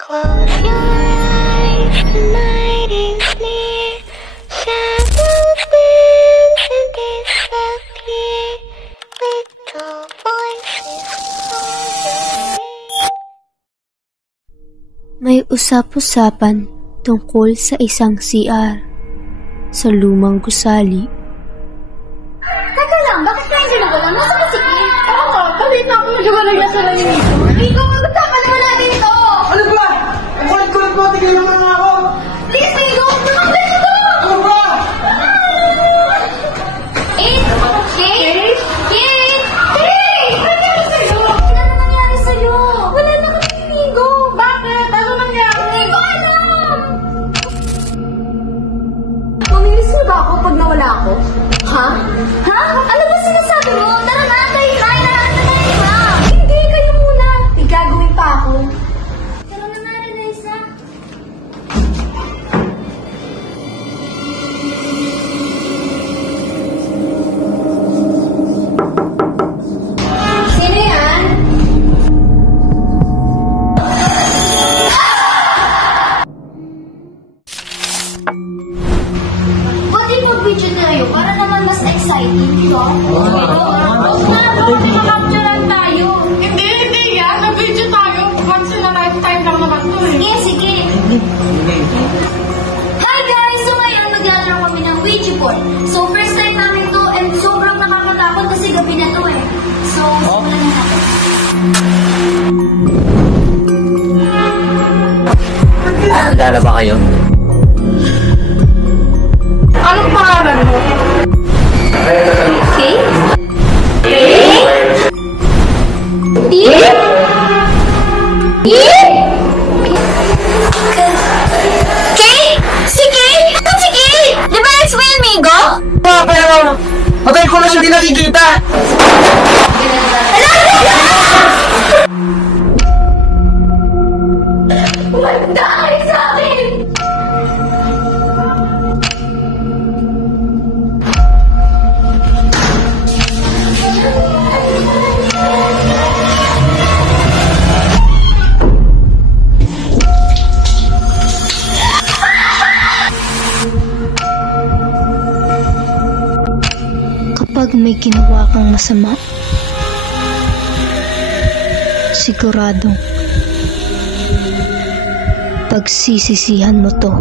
Close your eyes, the night is near. Shadows dance and disappear. Little voices call. May usap-usapan tungkol sa isang CR sa lumang gusali. Teka lang, bakit ka hindi nawala? Nasa ka si Kim? Oo, palit na ako nagawala sa lalim nito. Ikaw, magkaka naman natin ito! Ano ba? Ang kulit-kulit mo, tigil naman nga ako! Please, Amigo! Tumanggal ito! Ano ba? Kate? Kate? Ano nangyari sa'yo? Wala na nangyari sa'yo! Wala na kami, Amigo! Bakit? Ano nangyari? Hindi ko alam! Mamilis na ba ako pag nawala ako? Ha? Ha? Ano ba sinasabi mo? Tara na, kayo na! Inalakan na tayo na! Hindi, kayo muna! May gagawin pa ako. Tara na nga, Liza. Sino yan? Buti mag-video tayo para naman mas exciting, di ba? Oo nga, buti makapturan tayo. Hindi yan. Nag-video tayo. Once in a lifetime lang naman to eh. Sige. Hi guys! So ngayon, maglalaro kami ng Ouija board. So first time namin to and sobrang nakakatakot kasi gabi na to eh. So, simulan na natin. Naalala ba kayo? Anong pangalan mo? Okay? Kay? Si Kay? Ito si Kay! Di ba it's Will Migo? Pero, patay ko na siya, di nakikita! Magdahil sa akin! Kapag may ginawa kang masama, siguradong pagsisisihan mo to.